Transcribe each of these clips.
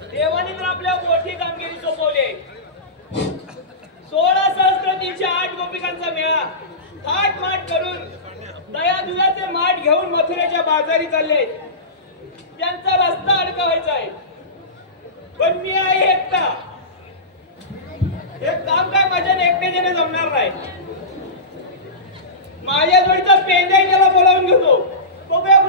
देवाने तर आपल्या मोठी कामगिरी सोपवली. सोळा सहस्त्र तीनशे आठ गोपिकांचा मेळा. थाट माट करून दया दुधाचे माठ घेऊन मथुरेच्या बाजारी चालले. त्यांचा रस्ता अडकवायचा आहे. पण मी आहे एकटा. हे काम काय माझ्या एकट्याने जमणार नाही. माझ्या जोडीचा पेंद्याही त्याला बोलावून घेतो. बघूया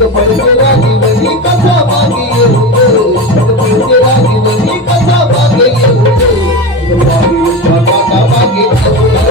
Thank you.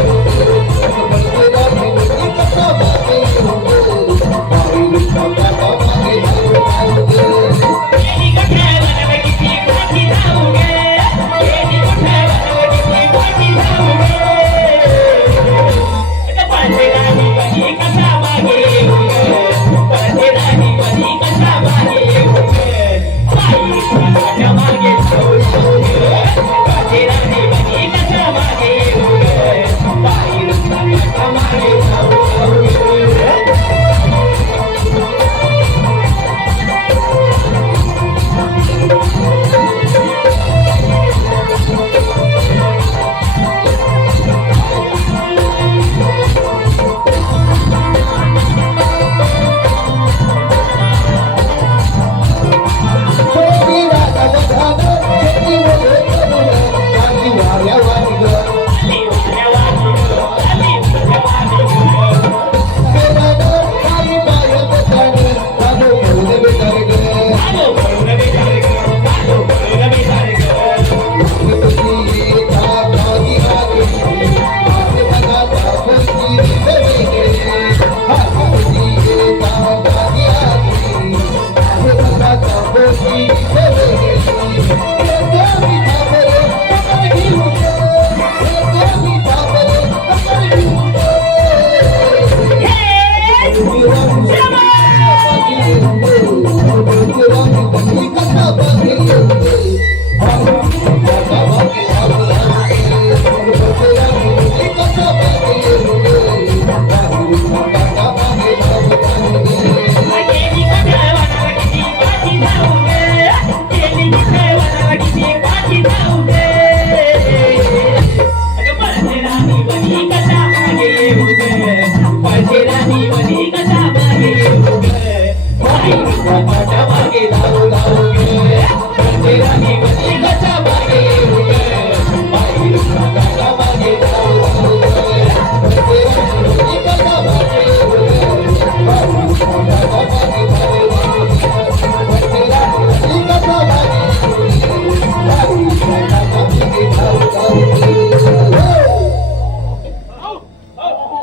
Thank.